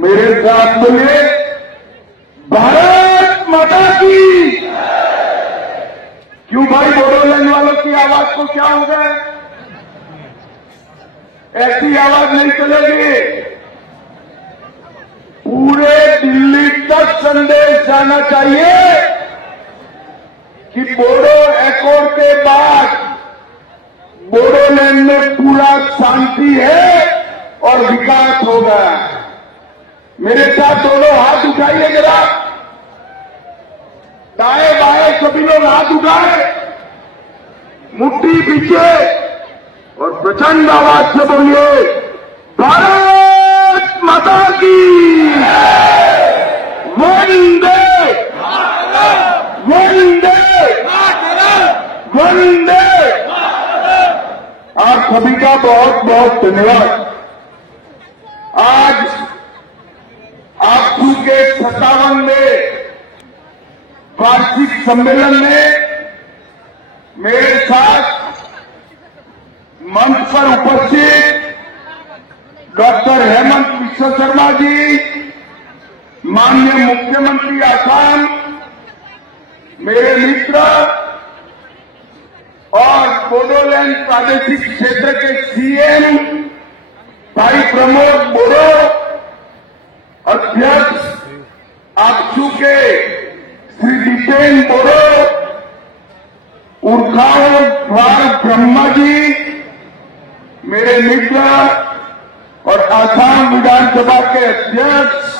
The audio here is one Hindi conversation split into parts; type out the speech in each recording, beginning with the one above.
मेरे साथ बोलिए, भारत माता की। क्यों भाई, बोडोलैंड वालों की आवाज को क्या हो गया? ऐसी आवाज नहीं चलेगी। पूरे दिल्ली तक संदेश जाना चाहिए कि बोडो एकॉर्ड के बाद बोडोलैंड में पूरा शांति है और विकास होगा। मेरे साथ दोनों हाथ उठाइए जरा, दाएं बाएं सभी लोग हाथ उठाए, मुट्ठी पीछे और प्रचंड आवाज से बोलिए, भारत माता की। वंदे वंदे वंदे। आप सभी का बहुत बहुत धन्यवाद। आज आपसू के 57वें वार्षिक सम्मेलन में मेरे साथ मंच पर उपस्थित डॉक्टर हेमंत बिश्व शर्मा जी, माननीय मुख्यमंत्री आसाम, मेरे मित्र और बोडोलैंड प्रादेशिक क्षेत्र के सीएम भाई प्रमोद बोडो, अध्यक्ष आपसू के श्री जितेन बोडो, उर्खाओ ब्रह्मा जी, मेरे मित्र और आसाम विधानसभा के अध्यक्ष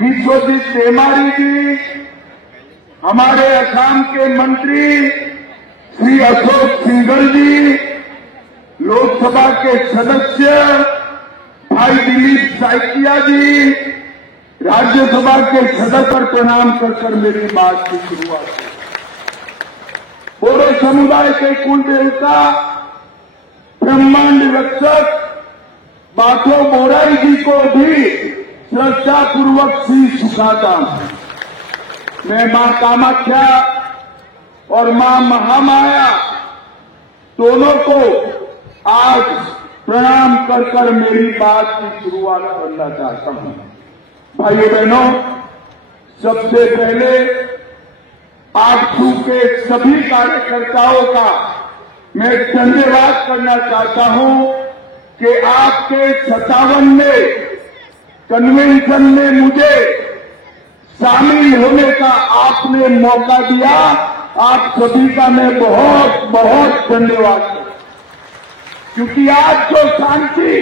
विश्वजीत देमारी जी, हमारे असम के मंत्री श्री अशोक सिंघल जी, लोकसभा के सदस्य भाई दिलीप साइकिया जी, राज्यसभा के सदस्य पर प्रणाम कर मेरी बात की शुरुआत की। बोडो समुदाय के कुल देवता ब्रह्मांड रक्षक बाथो बोराई जी को भी श्रद्धापूर्वक शीश झुकाता हूं। मैं मां कामाख्या और मां महामाया दोनों को आज प्रणाम कर मेरी बात की शुरुआत करना चाहता हूं। भाइयों बहनों, सबसे पहले आपसू के सभी कार्यकर्ताओं का मैं धन्यवाद करना चाहता हूं कि आपके 57वें कन्वेंशन में मुझे शामिल होने का आपने मौका दिया। आप सभी का मैं बहुत बहुत धन्यवाद करता, क्योंकि आज जो शांति,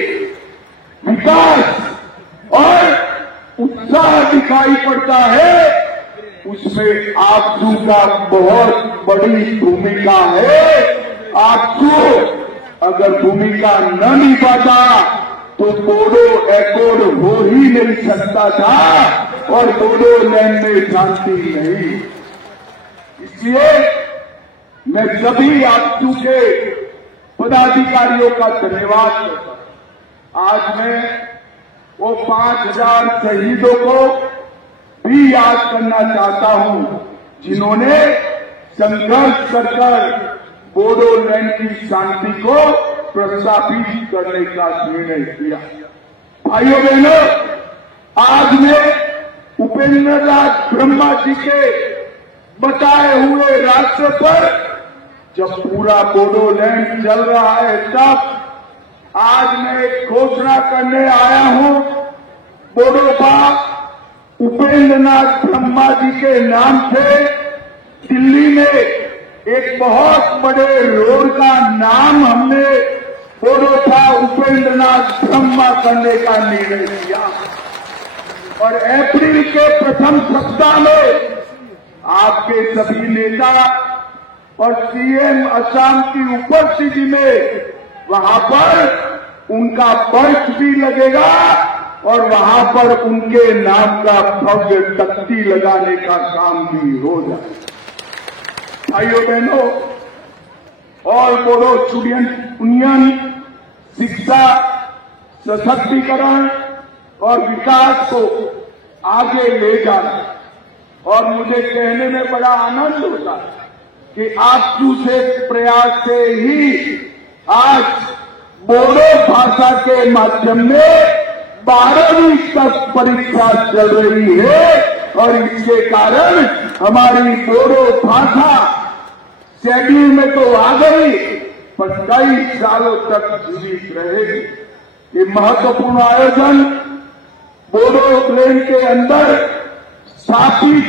विकास और उत्साह दिखाई पड़ता है, उसमें आपसू का बहुत बड़ी भूमिका है। आपसू अगर भूमिका न निभाता तो बोडो एकॉर्ड हो ही नहीं सकता था और बोडोलैंड में शांति नहीं। इसलिए मैं सभी आपसू के पदाधिकारियों का धन्यवाद करता हूं। आज मैं वो 5000 शहीदों को भी याद करना चाहता हूं, जिन्होंने संघर्ष कर बोडोलैंड की शांति को प्रस्तावित करने का निर्णय किया। भाइयों बहनों, आज मैं उपेंद्र नाथ ब्रह्मा जी के बताए हुए रास्ते पर जब पूरा बोडोलैंड चल रहा है, तब आज मैं एक घोषणा करने आया हूं। बोडोबा उपेंद्र नाथ ब्रह्मा जी के नाम से दिल्ली में एक बहुत बड़े रोड का नाम हमने बोडोबा उपेंद्र नाथ ब्रह्मा करने का निर्णय किया और अप्रैल के प्रथम सप्ताह में आपके सभी नेता और सीएम असम की उपस्थिति में वहां पर उनका पर्च भी लगेगा और वहां पर उनके नाम का भव्य तख्ती लगाने का काम भी हो जाए। भाइयों बहनों, और बोडो स्टूडेंट यूनियन शिक्षा, सशक्तिकरण और विकास को आगे ले जाना, और मुझे कहने में बड़ा आनंद होता है कि आपसू से प्रयास से ही आज बोडो भाषा के माध्यम में 12वीं तक परीक्षा चल रही है और इसके कारण हमारी बोडो भाषा शेड्यूल में तो आ गई पर कई सालों तक जीवित रहेगी। ये महत्वपूर्ण आयोजन बोडोलैंड के अंदर स्थापित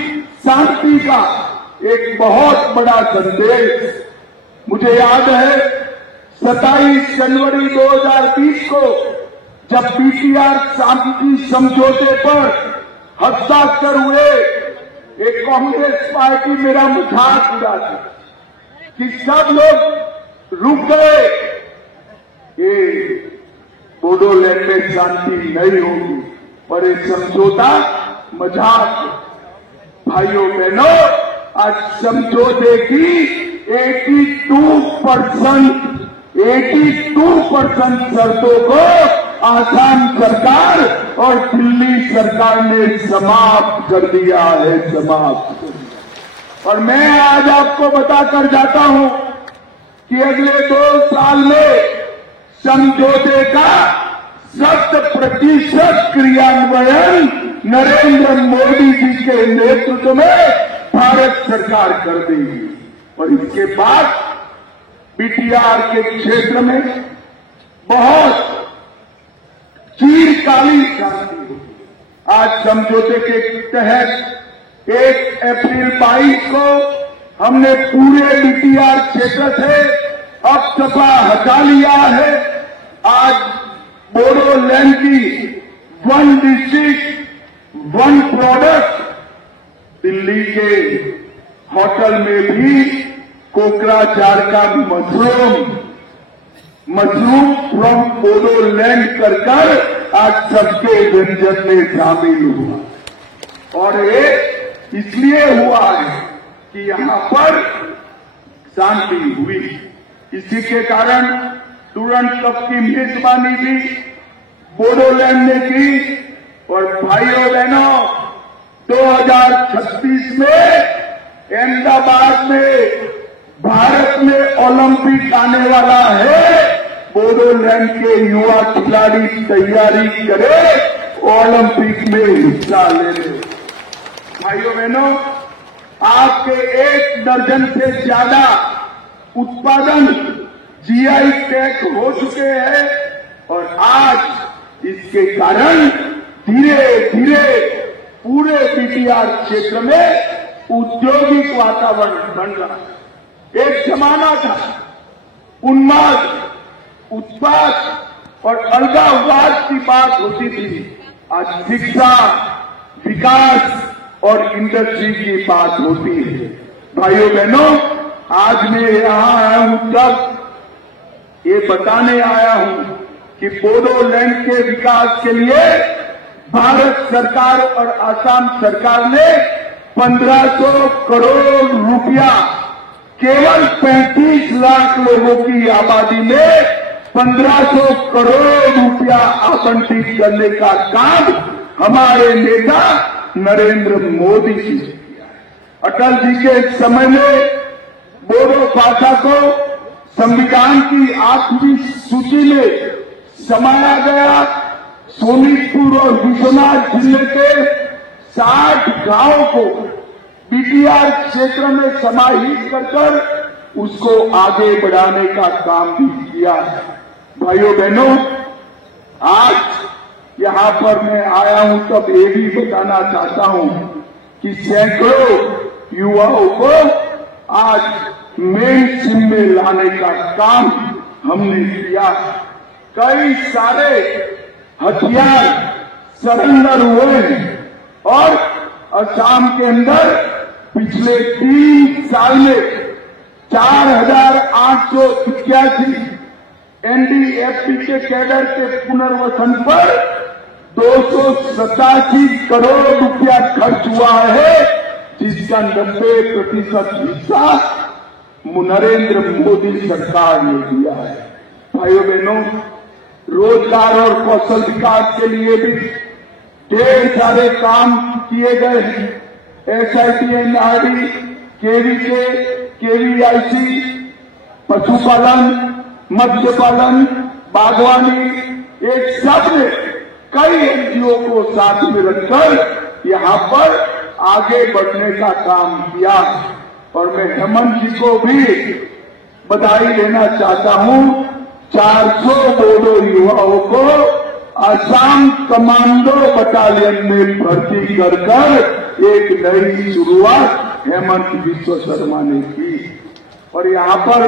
शांति का एक बहुत बड़ा संदेश। मुझे याद है 27 जनवरी 2020 को जब बीटीआर शांति समझौते पर हस्ताक्षर हुए, एक कांग्रेस पार्टी मेरा मजाक उड़ाती कि सब लोग रुक गए, ये बोडोलैंड में शांति नहीं होगी पर एक समझौता मजाक। भाइयों बहनों, आज समझौते की 82% शर्तों को आसाम सरकार और दिल्ली सरकार ने समाप्त कर दिया है, समाप्त। और मैं आज आपको बताकर जाता हूं कि अगले 2 साल में समझौते का 100% क्रियान्वयन नरेंद्र मोदी जी के नेतृत्व में भारत सरकार कर देगी। और इसके बाद बीटीआर के क्षेत्र में बहुत चिरकालीन शांति होगी। आज समझौते के तहत 1 अप्रैल 22 को हमने पूरे बीटीआर क्षेत्र से अब सफा हटा लिया है। आज बोडोलैंड की 1 डिस्ट्रिक्ट 1 प्रोडक्ट, दिल्ली के होटल में भी कोकराझार का मशरूम फ्रॉम बोडोलैंड कर आज सबके व्यंजन में शामिल हुआ। और ये इसलिए हुआ है कि यहां पर शांति हुई। इसी के कारण तुरंत कप की मेजबानी भी बोडोलैंड ने की। और भाइयों बहनों, 2036 में अहमदाबाद में भारत में ओलंपिक आने वाला है। बोडोलैंड के युवा खिलाड़ी तैयारी करें ओलंपिक में हिस्सा लेने। भाइयों बहनों, आपके 1 दर्जन से ज्यादा उत्पादन जीआई टैग हो चुके हैं और आज इसके कारण धीरे धीरे पूरे बीटीआर क्षेत्र में औद्योगिक वातावरण बन रहा है। एक जमाना था उन्माद, उत्पाद और अलगाववाद की बात होती थी। आज शिक्षा, विकास और इंडस्ट्री की बात होती है। भाइयों बहनों, आज मैं यहां आया हूं तब ये बताने आया हूं कि बोडोलैंड के विकास के लिए भारत सरकार और आसाम सरकार ने 1500 करोड़ रुपया केवल 35 लाख लोगों की आबादी में 1500 करोड़ रुपया आवंटित करने का काम हमारे नेता नरेंद्र मोदी जी ने किया है। अटल जी के समय में बोडो भाषा को संविधान की 8वीं सूची में समाया गया। सोनीतपुर और विश्वनाथ जिले के 60 गांवों को बीटीआर क्षेत्र में समाहित कर उसको आगे बढ़ाने का काम भी किया है। भाइयों बहनों, आज यहां पर मैं आया हूं तब ये भी बताना चाहता हूं कि सैकड़ों युवाओं को आज मेन स्ट्रीम में लाने का काम हमने किया। कई सारे हथियार सरेंडर हुए हैं और असम के अंदर पिछले 3 साल में 4,881 एनडीएफबी के कैडर के पुनर्वसन पर 287 करोड़ रुपया खर्च हुआ है, जिसका 90% हिस्सा नरेंद्र मोदी सरकार ने दिया है। भाइयों बहनों, रोजगार और कौशल विकास के लिए भी ढेर सारे काम किए गए हैं। एसआईटी-एनआरडी, केवीके, केवीआईसी, पशुपालन, मत्स्य पालन, बागवानी, एक सब ने कई एनजीओ को साथ में रखकर यहाँ पर आगे बढ़ने का काम किया। और मैं हेमंत जी को भी बधाई देना चाहता हूँ। 400 बोडो युवाओं को असम कमांडो बटालियन में भर्ती कर एक नई शुरुआत हेमंत बिस्वा शर्मा ने की। और यहाँ पर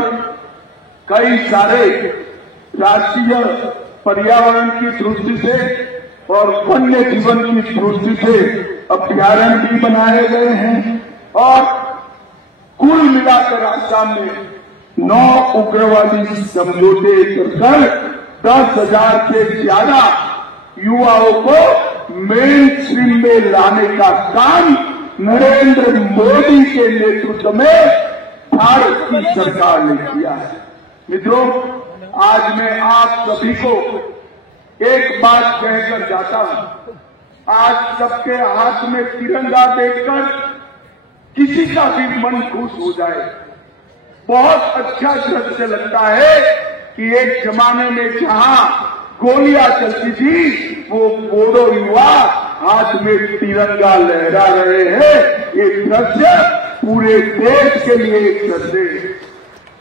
कई सारे राष्ट्रीय पर्यावरण की दृष्टि से और वन्य जीवन की दृष्टि से अभ्यारण्य भी बनाए गए हैं। और कुल मिलाकर आसाम में 9 उग्रवादी समझौते कर 10,000 से ज्यादा युवाओं को मेन स्ट्रीम में लाने का काम नरेंद्र मोदी के नेतृत्व में भारत की सरकार ने किया है। मित्रों, आज मैं आप सभी को एक बात कहकर जाता हूं। आज सबके हाथ में तिरंगा देखकर किसी का भी मन खुश हो जाए। बहुत अच्छा दृश्य लगता है कि एक जमाने में जहां गोलियां चलती थी, वो बोडो युवा हाथ में तिरंगा लहरा रहे हैं। ये दृश्य पूरे देश के लिए एक दृश्य है।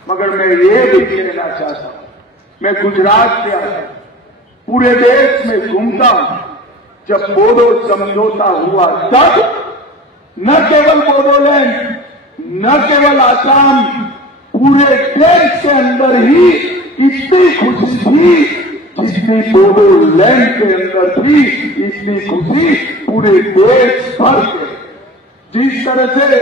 मगर मैं ये भी कहना चाहता हूं, मैं गुजरात से आया, पूरे देश में घूमता हूं। जब बोडो समझौता हुआ तब न केवल बोडोलैंड, न केवल आसाम, पूरे देश के अंदर ही इतनी खुशी थी जितनी बोडोलैंड के अंदर थी। इतनी खुशी पूरे देश भर में। जिस तरह से